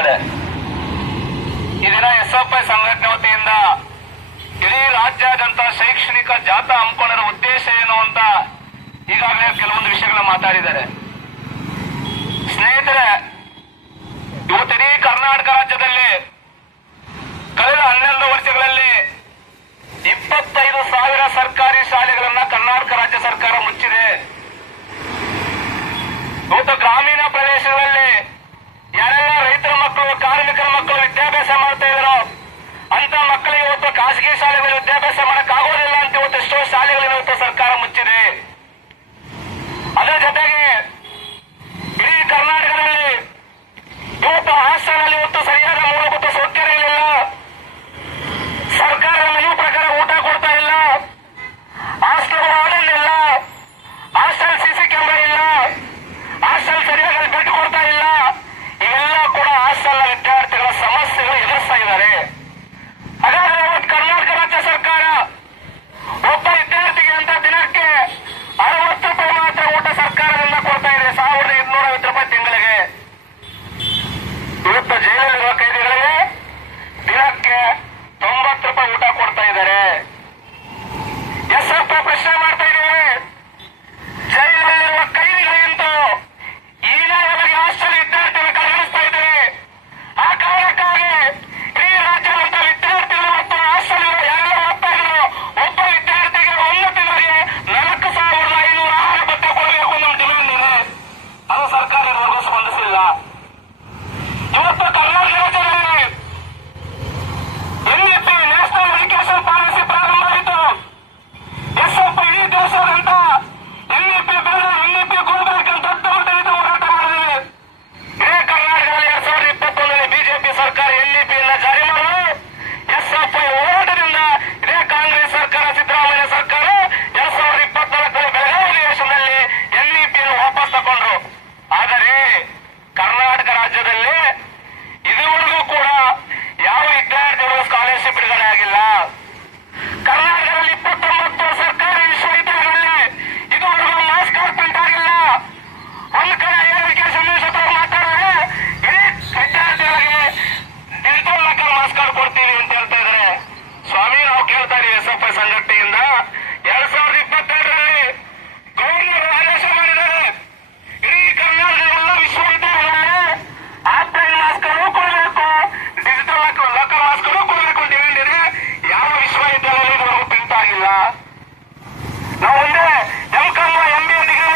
ಈ ದಿನ ಎಸ್ಎಫ್ಐ ಸಂಘಟನೆ ವತಿಯಿಂದ ಇಡೀ ರಾಜ್ಯಾದ್ಯಂತ ಶೈಕ್ಷಣಿಕ ಜಾಥಾ ಹಮ್ಮಿಕೊಂಡಿರೋ ಉದ್ದೇಶ ಏನು ಅಂತ ಈಗಾಗಲೇ ಕೆಲವೊಂದು ವಿಷಯಗಳನ್ನ ಮಾತಾಡಿದ್ದಾರೆ. ಸ್ನೇಹಿತರೆ, ಇವತ್ತು ಇಡೀ ಕರ್ನಾಟಕ ರಾಜ್ಯದಲ್ಲಿ ಕಳೆದ 11 ವರ್ಷಗಳಲ್ಲಿ 25,000 ಸರ್ಕಾರಿ ಶಾಲೆಗಳನ್ನ ಕರ್ನಾಟಕ ರಾಜ್ಯ ಸರ್ಕಾರ ಮುಚ್ಚಿದೆ. ಇವತ್ತು ಗ್ರಾಮೀಣ ಪ್ರದೇಶಗಳಲ್ಲಿ ಯಾರೆಲ್ಲ ರೈತರ ಮಕ್ಕಳು, ಕಾರ್ಮಿಕರ ಮಕ್ಕಳು ವಿದ್ಯಾಭ್ಯಾಸ ಮಾಡ್ತಾ ಇದ್ದಾರೋ ಅಂತ ಮಕ್ಕಳಿಗೆ ಇವತ್ತು ಖಾಸಗಿ ಶಾಲೆಗಳಲ್ಲಿ ವಿದ್ಯಾಭ್ಯಾಸ ಮಾಡಕ್ಕಾಗೋದಿಲ್ಲ ಅಂತ ಇವತ್ತು ಎಷ್ಟೋ ಶಾಲೆಗಳನ್ನು ಇವತ್ತು ಸರ್ಕಾರ ಮುಚ್ಚಿದೆ. ಅದರ ಜೊತೆಗೆ ಇಡೀ ಕರ್ನಾಟಕದಲ್ಲಿ ಇವತ್ತು ಹಾಸ್ಟೆಲ್ ಇವತ್ತು ಸರಿಯಾದ ಮೂಲಭೂತ ಸೌಕರ್ಯಗಳಿಲ್ಲ. ಸರ್ಕಾರ ಮೆನು ಪ್ರಕಾರ ಊಟ ಕೊಡ್ತಾ ಇಲ್ಲ, ಹಾಸ್ಟೆಲ್ ವಾರ್ಡನ್ ಇಲ್ಲ, ಹಾಸ್ಟೆಲ್ ಸಿಸಿ ಕ್ಯಾಮೆರಾ ಇಲ್ಲ, ಹಾಸ್ಟೆಲ್ ಸರಿಯಾಗಿ ಬೆಡ್ ಕೊಡ್ತಾ ಇಲ್ಲ. ಇವೆಲ್ಲ ಕೂಡ ಹಾಸ್ಟೆಲ್ ವಿದ್ಯಾರ್ಥಿಗಳ ಸಮಸ್ಯೆಗಳು ಎದುರಿಸ್ತಾ ಇದ್ದಾರೆ. ಹಾಗಾದ್ರೆ ಇವತ್ತು ಕರ್ನಾಟಕ ರಾಜ್ಯ ಸರ್ಕಾರ ಒಬ್ಬ ವಿದ್ಯಾರ್ಥಿಗೆ ಅಂತ ದಿನಕ್ಕೆ 60 ರೂಪಾಯಿ ಮಾತ್ರ ಊಟ ಸರ್ಕಾರದಿಂದ ಕೊಡ್ತಾ ಇದೆ, 1,250 ರೂಪಾಯಿ ತಿಂಗಳಿಗೆ. ಇವತ್ತು ಜೈಲಲ್ಲಿರುವ ಕೈದಿಗಳಿಗೆ ದಿನಕ್ಕೆ 90 ರೂಪಾಯಿ ಊಟ ಕೊಡ್ತಾ ಇದ್ದಾರೆ. ಎಸ್ಎಫ್ಐ ಪ್ರಶ್ನೆ ಮಾಡ್ತಾ ಇದ್ದೀವಿ, ಜೈಲಲ್ಲಿರುವ ಕೈದಿಗಳಿಂತೂ ಈಗಾಗಲೇ ಹಾಸ್ಟೆಲ್ ವಿದ್ಯಾರ್ಥಿಗಳು ಕಡೆಗಣಿಸ್ತಾ ಇದ್ದಾರೆ. ಆ ಕಾರಣಕ್ಕಾಗಿ ಇಡೀ ರಾಜ್ಯದಂತ ವಿದ್ಯಾರ್ಥಿಗಳು ಮತ್ತು ಹಾಸ್ಟೆಲ್ ಯಾರೆಲ್ಲ ಓದ್ತಾ ಇದ್ರು ಒಬ್ಬ ವಿದ್ಯಾರ್ಥಿಗೆ ಒಂದು ತಿಂಗಳಿಗೆ 4,500 ಆಹಾರ ಭತ್ಯೆ ಕೊಡಬೇಕು ನಮ್ಮ ಡಿಮ್ಯಾಂಡ್ ಇದೆ. ಅದು ಸರ್ಕಾರ ಇದುವರೆಗೂ ಸ್ಪಂದಿಸಿಲ್ಲ. ಇವತ್ತು ಕರ್ನಾಟಕ ರಾಜ್ಯದಲ್ಲಿ ಎನ್ಇಪಿ ನ್ಯಾಷನಲ್ ಎಜುಕೇಶನ್ ಪಾಲಿಸಿ ಪ್ರಾರಂಭ ಆಯಿತು. ಎಸ್ಎಫ್ಐ ಇಡೀ ದೇಶಾದ್ಯಂತ ಎನ್ಇಪಿ ಬೇಡ, ಎನ್ಇಪಿ ಕೊಡಬೇಕು ದೊಡ್ಡ ಮಟ್ಟದಲ್ಲಿ ಹೋರಾಟ ಮಾಡಿದೆ. ಇದೇ ಕರ್ನಾಟಕದಲ್ಲಿ 2021ರಲ್ಲಿ ಬಿಜೆಪಿ ಸರ್ಕಾರ ಎನ್ಇಪಿಯನ್ನ ಜಾರಿ ಮಾಡಲು ಎಸ್ಎಫ್ಐ ಹೋರಾಟದಿಂದ ಇದೇ ಕಾಂಗ್ರೆಸ್ ಸರ್ಕಾರ, ಸಿದ್ದರಾಮಯ್ಯ ಸರ್ಕಾರ 2024 ಬೆಳಗಾವಿ ಅಧಿವೇಶನದಲ್ಲಿ ಎನ್ಇಪಿಯನ್ನು ವಾಪಸ್ ತಗೊಂಡ್ರು. ಆದರೆ ಕರ್ನಾಟಕ ರಾಜ್ಯದಲ್ಲಿ ಇದುವರೆಗೂ ಕೂಡ ಯಾವ ವಿದ್ಯಾರ್ಥಿಗಳು ಸ್ಕಾಲರ್ಶಿಪ್ ಬಿಡುಗಡೆ ಆಗಿಲ್ಲ. ಕರ್ನಾಟಕದಲ್ಲಿ 29 ಸರ್ಕಾರಿ ವಿಶ್ವವಿದ್ಯಾಲಯಗಳಲ್ಲಿ ಇದುವರೆಗೂ ಮಾಸ್ ಕಾರ್ಡ್ ಪ್ರಿಂಟ್ ಆಗಿಲ್ಲ. ಒಂದು ಕಡೆ ಎಜುಕೇಶನ್ ಮಿನಿಸ್ಟರ್ ಮಾತಾಡಿದ್ರೆ ಇಡೀ ವಿದ್ಯಾರ್ಥಿಗಳಿಗೆ ಡಿಜಿಟಲ್ ನಕಲ್ ಮಾಸ್ ಕಾರ್ಡ್ ಕೊಡ್ತೀವಿ ಅಂತ ಹೇಳ್ತಾ ಇದ್ದಾರೆ. ಸ್ವಾಮಿ, ನಾವು ಕೇಳ್ತಾ ಇದೀವಿ ಎಸ್ಎಫ್ಐ ಸಂಘಟನೆಯಿಂದ 2022ರಲ್ಲಿ ಗವರ್ನರ್ ಆದೇಶ ಮಾಡಿದ್ದಾರೆ, ಇಡೀ ಕರ್ನಾಟಕದ ಎಲ್ಲ ವಿಶ್ವವಿದ್ಯಾಲಯಗಳಲ್ಲಿ ಆಫ್ಲೈನ್ ಮಾಸ್ ಕಾರ್ಡ್ ಕೊಡಬೇಕು, ಡಿಜಿಟಲ್ ನಕಲ್ ಮಾಸ್ ಕಾರ್ಡ್ ಕೊಡಬೇಕು ಡಿಮ್ಯಾಂಡ್ ಇದೆ. ಯಾವ ವಿಶ್ವವಿದ್ಯಾಲಯ ಇದುವರೆಗೂ ಪ್ರಿಂಟ್ ಆಗಿಲ್ಲ. ನಾವು ಮುಂದೆ ಎಂ.ಕಾಮ್ MBA ಡಿಗ್ರಿ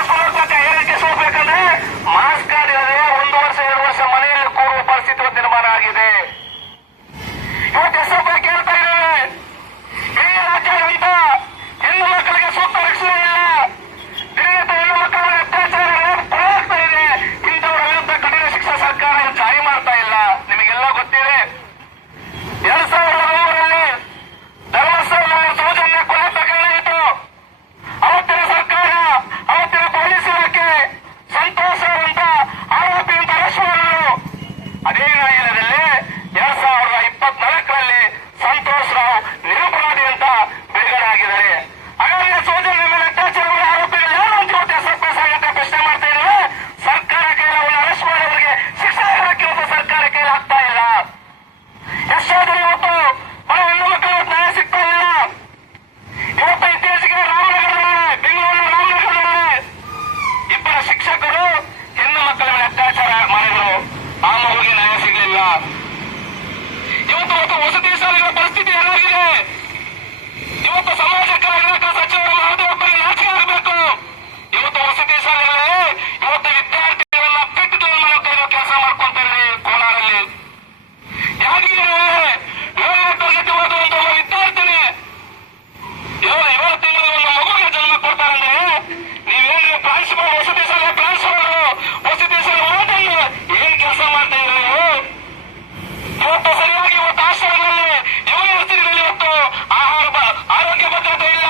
ಎಜುಕೇಶನ್ ಹೋಗ್ಬೇಕಂದ್ರೆ ಮಾಸ್ ಕಾರ್ಡ್ ಇರದೆ 1 ವರ್ಷ 2 ವರ್ಷ ಮನೆಯಲ್ಲಿ ಕೂರುವ ಪರಿಸ್ಥಿತಿ ನಿರ್ಮಾಣ ಆಗಿದೆ. ಇವತ್ತು ಎಸ್ಎಫ್ಐ ಕೇಳ್ತಾ ಇದ್ದೇವೆ, ಇಡೀ ರಾಜ್ಯಾದ್ಯಂತ ಹೆಣ್ಣು ಮಕ್ಕಳಿಗೆ ಸೂಕ್ತ ರಕ್ಷಣೆ ಇಲ್ಲ, ದಿನನಿತ್ಯ ಹೆಣ್ಣು ಮಕ್ಕಳ ಅತ್ಯಾಚಾರ ಪುರಾಗ್ತಾ ಇದೆ. ಇಂಥವರ ವಿರುದ್ಧ ಕಠಿಣ ಶಿಕ್ಷೆ ಸರ್ಕಾರ ಜಾರಿ ಮಾಡ್ತಾ ಇಲ್ಲ. ನಿಮಗೆಲ್ಲ ಗೊತ್ತಿದೆ, 2003ರಲ್ಲಿ ಧರ್ಮಸ್ಥಳದಲ್ಲಿ ಸೌಜನ್ಯ ಕೊಲೆ ಪ್ರಕರಣ ಇತ್ತು. ಅವತ್ತಿನ ಸರ್ಕಾರ, ಅವತ್ತಿನ ಪೊಲೀಸ್ ಇಲಾಖೆ ಸಂತೋಷ್ ಅಂತ ಆರೋಪಿ ಅಂತ ಅರೆಸ್ಟ್ ಮಾಡಿದ್ರು. ಅದೇ ನ್ಯಾಯಾಲಯದಲ್ಲಿ 2024ರಲ್ಲಿ ಸಂತೋಷ್ ರಾವ್ ನಿರಪರಾಧಿ ಅಂತ ಬಿಡುಗಡೆ ಆಗಿದ್ದಾರೆ. ಹಾಗಾದ್ರೆ ಸೌಜನ್ಯ ಮೇಲೆ ಅತ್ಯಾಚಾರ ಆರೋಪಿಗಳು ಯಾರು ಅಂತ ಇವತ್ತು ಎಸ್ಎಫ್ಐ ಸಂಘಟನೆ ಪ್ರಶ್ನೆ ಮಾಡ್ತಾ ಇದ್ದಾರೆ. ಸರ್ಕಾರ ಕೈಲಿ ಅವನ್ನ ಅರೆಸ್ಟ್ ಮಾಡೋರಿಗೆ ಶಿಕ್ಷೆ ಹಾಕಿ ಇವತ್ತು ಸರ್ಕಾರ ಕೈಲಿ ಆಗ್ತಾ ಇಲ್ಲ. ಎಷ್ಟಾದರೂ ಇವತ್ತು ಬಡ ಹೆಣ್ಣು ಮಕ್ಕಳು ನ್ಯಾಯ ಸಿಗ್ತಾ ಇಲ್ಲ. ಇವತ್ತು ಇತ್ತೀಚೆಗೆ ರಾಮನಗರದಲ್ಲಿ, ಬೆಂಗಳೂರು ರಾಮನಗರದಲ್ಲಿ 2 ಶಿಕ್ಷಕರು ಹೆಣ್ಣು ಮಕ್ಕಳ ಮೇಲೆ ಅತ್ಯಾಚಾರ ಮಾಡಿದ್ರು, ಆ ಮಗುವಿಗೆ ನ್ಯಾಯ ಸಿಗಲಿಲ್ಲ. ಇವತ್ತು ವಸತಿ ಶಾಲೆಗಳ ಪರಿಸ್ಥಿತಿ ಏನಾಗಿದೆ? ಇವತ್ತು ಸಮಾಜ ಕಲ್ಯಾಣ ಸಚಿವರ ಮಹದೇವಪ್ಪರಿಗೆ ನಾಚಿಕೆ ಆಗಬೇಕು. ಇವತ್ತು ವಸತಿ ಶಾಲೆಗಳಲ್ಲಿ ಇವತ್ತು ವಿದ್ಯಾರ್ಥಿಗಳನ್ನ ಬಿಟ್ಟು ಮಾಡೋ ಕೆಲಸ ಮಾಡ್ಕೊಂತಾರೆ. ಕೋಲಾರಲ್ಲಿ ಯಾದಗಿರಿಯಲ್ಲಿ 7ನೇ ತರಗತಿ ಓದುವಂತ ಒಬ್ಬ ವಿದ್ಯಾರ್ಥಿನಿ 7 ತಿಂಗಳು ಒಂದು ಮಗುವಿಗೆ ಜನ್ಮ ಕೊಡ್ತಾರಂದ್ರೆ ನೀವೇನು ಪ್ರಾಂಶುಪಾಲ, ವಸತಿ ಶಾಲೆ ಪ್ರಾಂಶುಪಾಲರು, ವಸತಿ ಶಾಲೆ ಓದನ್ನು ಏನ್ ಕೆಲಸ ಮಾಡ್ತಾ ಇದ್ರಿ ನೀವು? ಇವತ್ತು ಸರಿಯಾಗಿ ಇವತ್ತು ಹಾಸ್ಟೆಲ್ಗಳಲ್ಲಿ ಯೂನಿವರ್ಸಿಟಿಗಳಲ್ಲಿ ಇವತ್ತು ಆರೋಗ್ಯ ಭದ್ರತೆ ಇಲ್ಲ.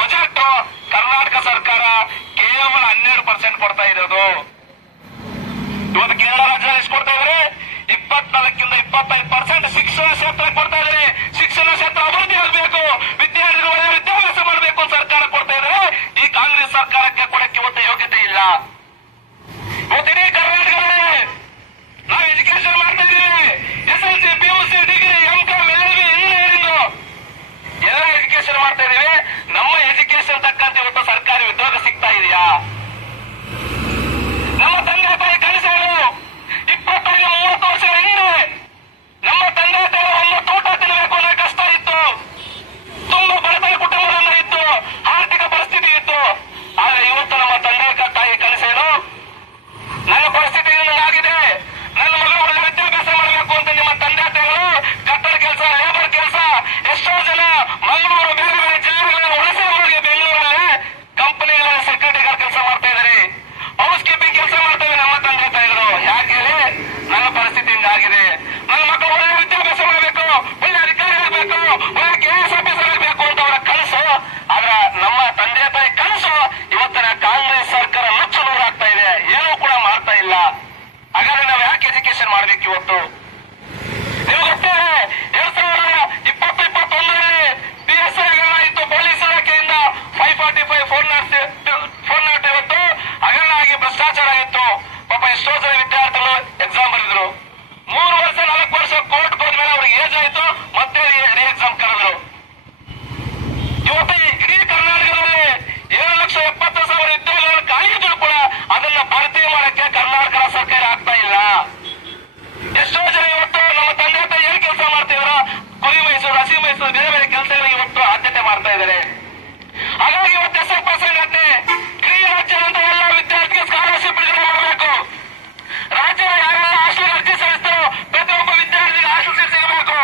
ಬಜೆಟ್ ಕರ್ನಾಟಕ ಸರ್ಕಾರ ಕೇವಲ 12% ಕೊಡ್ತಾ ಇರೋದು. ಇವತ್ತು ಕೇರಳ ರಾಜ್ಯದಲ್ಲಿ ಎಷ್ಟು ಕೊಡ್ತಾ ಇದ್ದಾರೆ? 24 ಇಂದ 25% ಶಿಕ್ಷಣ ಕ್ಷೇತ್ರ ಕೊಡ್ತಾ ಇದ್ದಾರೆ. ಶಿಕ್ಷಣ ಕ್ಷೇತ್ರ ಅಭಿವೃದ್ಧಿ ಆಗಬೇಕು, ವಿದ್ಯಾರ್ಥಿಗಳು ಒಳ್ಳೆ ವಿದ್ಯಾಭ್ಯಾಸ ಮಾಡಬೇಕು ಅಂತ ಸರ್ಕಾರ ಕೊಡ್ತಾ ಇದ್ದಾರೆ. ಈ ಕಾಂಗ್ರೆಸ್ ಸರ್ಕಾರಕ್ಕೆ ಕೊಡಕ್ಕೆ ಇವತ್ತು ಯೋಗ್ಯತೆ ಇಲ್ಲ. ಇವತ್ತಿಡೀ ಕರ್ನಾಟಕದಲ್ಲಿ ನಾವು ಎಜುಕೇಶನ್ ಮಾಡ್ತಾ ಇದ್ದೀವಿ. SLC, PUC, degree, MCom, LLB, engineering ಎಲ್ಲ ಎಜುಕೇಶನ್ ಮಾಡ್ತಾ ಇದೀವಿ. ನಮ್ಮ ಎಜುಕೇಶನ್ ತಕ್ಕಂತೆ ಇವತ್ತು ಸರ್ಕಾರಿ ಉದ್ಯೋಗ ಸಿಗ್ತಾ ಇದೆಯಾ? ನಮ್ಮ ತಂದೆ ತಾಯಿ ಕನಸೇನು? 25-30 ವರ್ಷಗಳ ಹಿಂದೆ ನಮ್ಮ ತಂದೆ ತಾಯಿ ಒಂದು ತೋಟ ತಿನ್ನಬೇಕು ಅನ್ನೋ ಕಷ್ಟ ಇತ್ತು. ತುಂಬಾ ಬಡತನ ಕುಟುಂಬದಿಂದ ಇತ್ತು, ಆರ್ಥಿಕ ಪರಿಸ್ಥಿತಿ ಇತ್ತು. ಆದ್ರೆ ಇವತ್ತು ನಮ್ಮ ತಂದೆ ತಾಯಿ ಕನಸೇನು? ನನ್ನ ಪರಿಸ್ಥಿತಿ ಆಗಿದೆ, ನನ್ನ ಮಗಳು ಒಳ್ಳೆ ವಿದ್ಯಾಭ್ಯಾಸ ಮಾಡಬೇಕು ಅಂತ ನಿಮ್ಮ ತಂದೆ ತಾಯಿಗಳು ಕಟ್ಟಡ ಕೆಲಸ, ಲೇಬರ್ ಕೆಲಸ, ಎಷ್ಟೋ ಜನ ಮಂಗಳೂರು, ಬೇರೆ ಬೇರೆ ಜಿಲ್ಲೆಗಳಲ್ಲಿ ವಲಸೆ ಹೋಗಿ ಬೆಂಗಳೂರಲ್ಲಿ ಕಂಪನಿಗಳಲ್ಲಿ ಸೆಕ್ಯೂರಿಟಿ ಗಾರ್ಡ್ ಕೆಲಸ ಮಾಡ್ತಾ ಇದ್ದಾರೆ, ಹೌಸ್ ಕೀಪಿಂಗ್ ಕೆಲಸ ಮಾಡ್ತೇವೆ ನಮ್ಮ ತಂದೆ ತಾಯಿಗಳು. ಯಾಕೆ? ನನ್ನ ಪರಿಸ್ಥಿತಿ ಹಿಂಗಾಗಿದೆ. ನನ್ನ ಮಕ್ಕಳು ಒಳ್ಳೆ ವಿದ್ಯಾಭ್ಯಾಸ ಮಾಡಬೇಕು, ಒಳ್ಳೆ ಅಧಿಕಾರಿ ಆಗಬೇಕು, ಒಳ್ಳೆ KS ಆಫೀಸರ್ ಆಗಬೇಕು ಅಂತ ಅವರ ಕನಸು. ಆದ್ರ ನಮ್ಮ ತಂದೆ ತಾಯಿ ಕನಸು ಇವತ್ತಿನ ಕಾಂಗ್ರೆಸ್ ಸರ್ಕಾರ ನುಚ್ಚು ನೂರಾಗ್ತಾ ಇದೆ, ಏನೂ ಕೂಡ ಮಾಡ್ತಾ ಇಲ್ಲ. ಹಾಗಾದ್ರೆ ನಾವು ಯಾಕೆ ಎಜುಕೇಶನ್ ಮಾಡ್ಬೇಕು ಇವತ್ತು? ನೀವು ಗೊತ್ತೇ 2020-21ರಲ್ಲಿ PSI ಪೊಲೀಸ್ ಇಲಾಖೆಯಿಂದ 545, 400 ಇವತ್ತು ಹಗರಣ ಆಗಿ ಭ್ರಷ್ಟಾಚಾರ ಆಗಿತ್ತು. ಪಾಪ ಎಷ್ಟೋ ಜನ ವಿದ್ಯಾರ್ಥಿಗಳು ಎಕ್ಸಾಮ್ ಬರೆದ್ರು. 3 ವರ್ಷ 4 ವರ್ಷ ಕೋರ್ಟ್ ಹೋದ್ಮೇಲೆ ಅವ್ರಿಗೆ ಏಜ್ ಆಯ್ತು, ಮತ್ತೆ ರೀ ಎಕ್ಸಾಮ್ ಕರೆದ್ರು. ಇವತ್ತು ಇಡೀ ಕರ್ನಾಟಕದಲ್ಲಿ 7,70,000 ಉದ್ಯೋಗಗಳು ಖಾಲಿ ಇದ್ರು ಕೂಡ ಅದನ್ನ ಭರ್ತಿ ಮಾಡಕ್ಕೆ ಕರ್ನಾಟಕ ಸರ್ಕಾರ ಆಗ್ತಾ ಇಲ್ಲ. ಎಷ್ಟೋ ಜನ ಇವತ್ತು ನಮ್ಮ ತಂದೆ ತಾಯಿ ಏನ್ ಕೆಲಸ ಮಾಡ್ತಿದ್ರು, ಕುರಿ ಮೈಸೂರು, ಹಸಿ ಮೈಸೂರು, ಬೇರೆ ಬೇರೆ ಕೆಲಸಗಳಿಗೆ ಇವತ್ತು ಆದ್ಯತೆ ಮಾಡ್ತಾ ಇದ್ದಾರೆ. ಹಾಗಾಗಿ ಇವತ್ತು 10% ಇಡೀ ರಾಜ್ಯದಂತ ಎಲ್ಲ ವಿದ್ಯಾರ್ಥಿಗೆ ಸ್ಕಾಲರ್ಶಿಪ್ ಬಿಡುಗಡೆ ಮಾಡಬೇಕು. ರಾಜ್ಯದ ಯಾರೆಲ್ಲ ಹಾಸ್ಟೆಲ್ ಅರ್ಜಿ ಸಲ್ಲಿಸ್ತಾರೋ ಪ್ರತಿಯೊಬ್ಬ ವಿದ್ಯಾರ್ಥಿಗೆ ಹಾಸ್ಟೆಲ್ ಸೀಟ್ ಸಿಗಬೇಕು.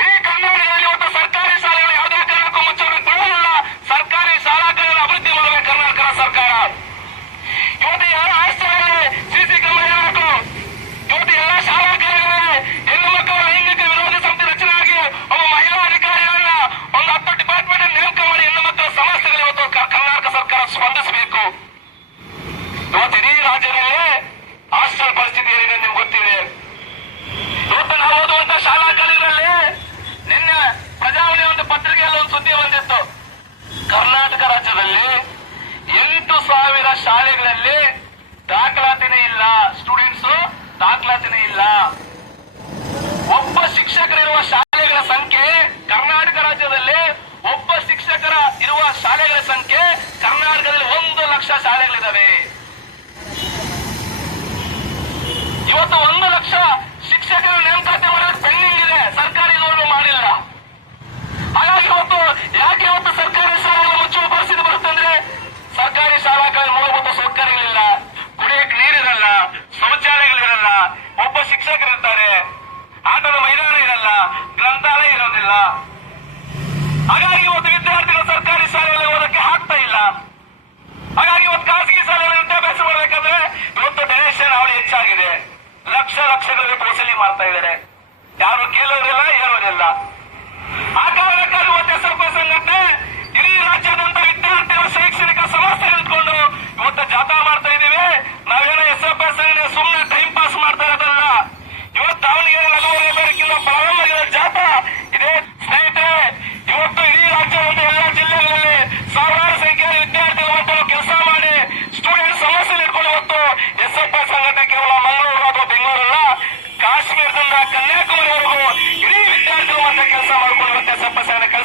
ಇಡೀ ಕರ್ನಾಟಕದಲ್ಲಿ ಇವತ್ತು ಸರ್ಕಾರಿ ಶಾಲೆಗಳು ಯಾವುದೇ ಕಾರಣಕ್ಕೂ ಮುಚ್ಚೋದಕ್ಕೆ ಬಿಡೋದಿಲ್ಲ. ಸರ್ಕಾರಿ ಶಾಲಾಗಳನ್ನು ಅಭಿವೃದ್ಧಿ ಮಾಡಬೇಕು ಕರ್ನಾಟಕ ಸರ್ಕಾರ. ಇವತ್ತು ಎಲ್ಲ ಹಾಸ್ಟೆಲ್ಗಳಲ್ಲಿ CC ಕ್ಯಾಮೆರಾ ಇರಬೇಕು. ಇವತ್ತು ಎಲ್ಲ ಶಾಲಾ ಕಾಲೇಜುಗಳಲ್ಲಿ ಹೆಣ್ಣು ಮಕ್ಕಳ ಲೈಂಗಿಕ ವಿರೋಧಿ ಸಮಿತಿ ರಚನೆ ಆಗಿ ಒಬ್ಬ ಮಹಿಳಾ ಅಧಿಕಾರಿಗಳನ್ನ ಒಂದು 10 ಡಿಪಾರ್ಟ್ಮೆಂಟ್ ನೇಮಕ ಮಾಡಿ ಹೆಣ್ಣು ಮಕ್ಕಳ ಸಮಸ್ಯೆಗಳು ಇವತ್ತು ಕರ್ನಾಟಕ ಸರ್ಕಾರ ಸ್ಪಂದಿಸಬೇಕು. ಇವತ್ತು ಇಡೀ ರಾಜ್ಯದಲ್ಲಿ ಹಾಸ್ಟೆಲ್ ಪರಿಸ್ಥಿತಿ ಏನಿದೆ ನಿಮ್ಗೆ ಗೊತ್ತಿದೆ. ಇವತ್ತು ನಾವು ಓದುವಂತ ಶಾಲಾ ಕಾಲೇಜಲ್ಲಿ ನಿನ್ನೆ ಪ್ರಜಾವಾಣಿ ಒಂದು ಪತ್ರಿಕೆಯಲ್ಲಿ ಒಂದು ಸುದ್ದಿ ಬಂದಿತ್ತು. ಕರ್ನಾಟಕ ರಾಜ್ಯದಲ್ಲಿ 8,000 ಶಾಲೆಗಳಲ್ಲಿ ದಾಖಲಾತಿನೇ ಇಲ್ಲ, ಸ್ಟೂಡೆಂಟ್ಸ್ ದಾಖಲಾತಿನೇ ಇಲ್ಲ. ಒಬ್ಬ ಶಿಕ್ಷಕರಿರುವ ಶಾಲೆಗಳ ಸಂಖ್ಯೆ ಕರ್ನಾಟಕ ರಾಜ್ಯದಲ್ಲಿ, ಒಬ್ಬ ಶಿಕ್ಷಕರ ಇರುವ ಶಾಲೆಗಳ ಸಂಖ್ಯೆ ಕರ್ನಾಟಕದಲ್ಲಿ 1 ಲಕ್ಷ ಶಾಲೆಗಳಿದಾವೆ. ಇವತ್ತು 1 ಲಕ್ಷ ಶಿಕ್ಷಕರ ನೇಮಕಾತಿ ಮಾಡೋದಕ್ಕೆ ಪೆಂಡಿಂಗ್ ಇದೆ, ಸರ್ಕಾರ ಇದುವರೆಗೂ ಮಾಡಿಲ್ಲ. ಹಾಗಾಗಿ ಇವತ್ತು ಯಾಕೆ ಇವತ್ತು ಸರ್ಕಾರಿ ಶಾಲೆಗಳು ಮುಚ್ಚುವ ಪರಿಸ್ಥಿತಿ ಬರುತ್ತಂದ್ರೆ, ಸರ್ಕಾರಿ ಶಾಲಾಗಳಲ್ಲಿ ಮೂಲಭೂತ ಸೌಕರ್ಯಗಳಿಲ್ಲ, ಕುಡಿಯಕ್ಕೆ ನೀರಿರಲ್ಲ, ಶೌಚಾಲಯಗಳಿರಲ್ಲ, ಒಬ್ಬ ಶಿಕ್ಷಕರಿರ್ತಾರೆ, ಆಟದ ಮೈದಾನ ಇರಲ್ಲ, ಗ್ರಂಥಾಲಯ ಇರೋದಿಲ್ಲ. ಹಾಗಾಗಿ ಇವತ್ತು ವಿದ್ಯಾರ್ಥಿಗಳು ಸರ್ಕಾರಿ ಶಾಲೆಯಲ್ಲಿ ಓದಕ್ಕೆ ಆಗ್ತಾ ಇಲ್ಲ. ಹಾಗಾಗಿ ಇವತ್ತು ಖಾಸಗಿ ಶಾಲೆಯಲ್ಲಿ ವಿದ್ಯಾಭ್ಯಾಸ ಮಾಡಬೇಕಂದ್ರೆ ಇವತ್ತು ಡೊನೇಷನ್ ಅವಳಿ ಹೆಚ್ಚಾಗಿದೆ. ಲಕ್ಷಗಳು ಇವತ್ತು ವಸೂಲಿ ಮಾಡ್ತಾ ಇದ್ದಾರೆ. ಯಾರು ಕೇಳೋರಿಲ್ಲ, ಹೇಳೋರಿಲ್ಲ. ಆ ಕಾರಣಕ್ಕಾಗಿ ಇವತ್ತು SFI ಸಂಘಟನೆ ಇಡೀ ರಾಜ್ಯಾದ್ಯಂತ ವಿದ್ಯಾರ್ಥಿಗಳ ಶೈಕ್ಷಣಿಕ ಸಮಸ್ಯೆ ಇಟ್ಕೊಂಡು ಇವತ್ತು ಜಾಥಾ ಮಾಡ್ತಾ ಇದ್ದೀವಿ. ನಾವೇನೋ SFI ಸಂಘಟನೆ ಸುಮ್ಮನೆ ಟೈಮ್ ಪಾಸ್ ಮಾಡ್ತಾ ಇರೋದಲ್ಲ. ಇವತ್ತು ದಾವಣಗೆರೆ, ಲಗೋರಿ, ಬೇರೆಕ್ಕಿಂತ ಪ್ರಾರಂಭ ಜಾಥಾ ಇದೆ. ಸ್ನೇಹಿತರೆ, ಇವತ್ತು ಇಡೀ ರಾಜ್ಯದಂತ ಎಲ್ಲ ಜಿಲ್ಲೆಗಳಲ್ಲಿ ಸಾವಿರಾರು ಸಂಖ್ಯೆಯ ವಿದ್ಯಾರ್ಥಿಗಳು ಇವತ್ತು ಕೆಲಸ ಮಾಡಿ ಸ್ಟೂಡೆಂಟ್ ಸಮಸ್ಯೆ ಇಟ್ಕೊಂಡು ಇವತ್ತು SFI ಸಂಘಟನೆ ಕೇವಲ ಮಂಗಳೂರು ಅಥವಾ ಬೆಂಗಳೂರಲ್ಲ, ಕಾಶ್ಮೀರದಿಂದ ಕನ್ಯಾಕುಮಾರಿವರೆಗೂ ಇಡೀ ವಿದ್ಯಾರ್ಥಿಗಳು ಮತ್ತೆ ಕೆಲಸ ಮಾಡಿಕೊಂಡು ಇವತ್ತು SFI ಸಂಘಟನೆ